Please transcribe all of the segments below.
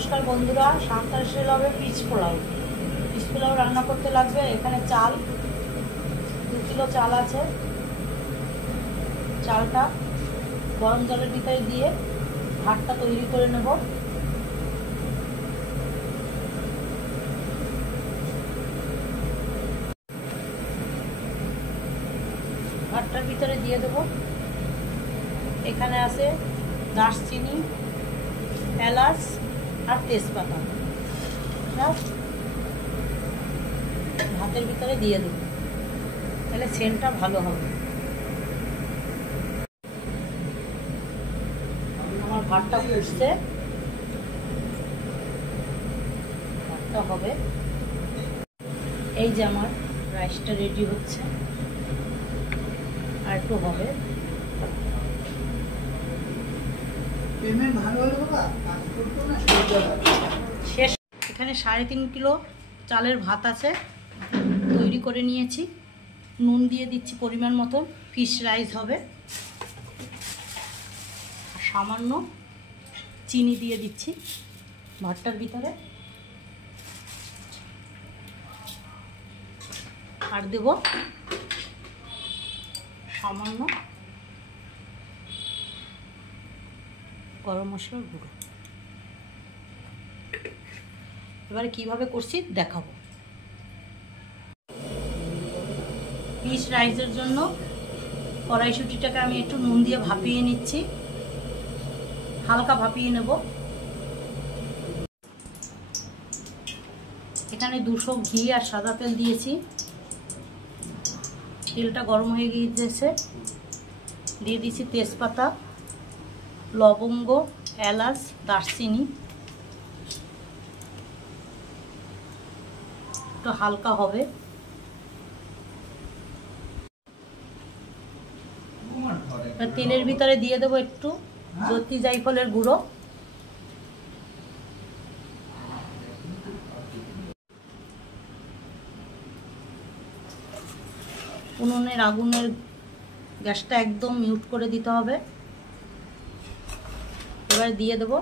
নমস্কার বন্ধুরা, সাঁওতাল স্টাইলে হবে পিচ পোলাও। পিচ পোলাও রান্না করতে লাগবে এখানে চাল 2 কিলো চাল আছে। চালটা গরম জলের ভিতরে দিয়ে ভাতটা তৈরি করে নেব। ভাতটার ভিতরে দিয়ে দেব এখানে আছে দারচিনি, এলাচ আর তেজপাতা। ভাতের ভিতরে দিয়ে দেব, তাহলে সেন্টটা ভালো হবে। আমার ভাতটা ফুটছে, ভাতটা হবে। এই যে আমার রাইসটা রেডি হচ্ছে, আর একটু হবে। শেষ। এখানে 3.5 কিলো চালের ভাত আছে, তৈরি করে নিয়েছি। নুন দিয়ে দিচ্ছি পরিমাণ মতো, ফিশ রাইস হবে। সামান্য চিনি দিয়ে দিচ্ছি ভাতটার ভিতরে, আর দেব সামান্য গরম মশলার গুঁড়ো। এবারে কিভাবে করছি দেখাবো। ফিশ রাইসের জন্য কড়াইশুঁটিটাকে আমি একটু নুন দিয়ে ভাপিয়ে নিচ্ছি, হালকা ভাপিয়ে নেব। এখানে 200 ঘি আর সাদা তেল দিয়েছি। তেলটা গরম হয়ে গিয়েছে, দিয়ে দিচ্ছি তেজপাতা, লবঙ্গ, এলাচ, দারচিনি। একটু হালকা হবে। তেলের ভিতরে দিয়ে দেবো একটু জ্যোতি জায়ফলের গুঁড়ো, উনুনের আগুনের গ্যাসটা একদম মিউট করে দিতে হবে। এবার দিয়ে দেবো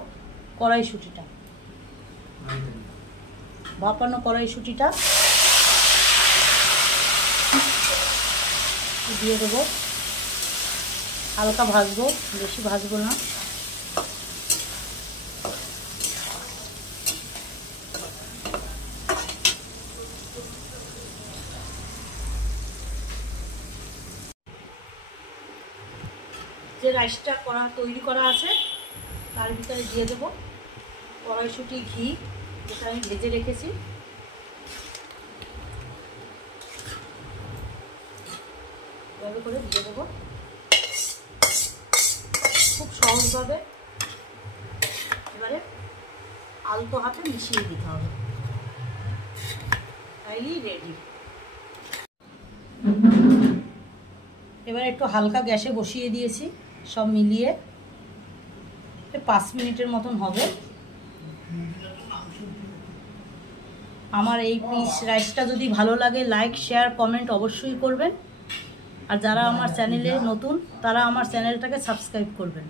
কড়াইশুঁটিটা, ভাপানো কড়াইশুঁটিটা দিয়ে দেবো। হালকা ভাজবো, বেশি ভাজবো না। যে রাইসটা তৈরি করা আছে তার ভিতরে দিয়ে দেবো কড়াইশুঁটি, ঘি যেটা আমি ভেজে রেখেছি। এভাবে করে দিয়ে দেবো, খুব সহজভাবে। এবারে আলতো হাতে মিশিয়ে দিতে হবে, তাইলেই রেডি। এবার একটু হালকা গ্যাসে বসিয়ে দিয়েছি, সব মিলিয়ে 5 মিনিটের মতন হবে। আমার এই পিস রাইসটা যদি ভালো লাগে, লাইক, শেয়ার, কমেন্ট অবশ্যই করবেন। আর যারা আমার চ্যানেলে নতুন, তারা আমার চ্যানেলটাকে সাবস্ক্রাইব করবেন।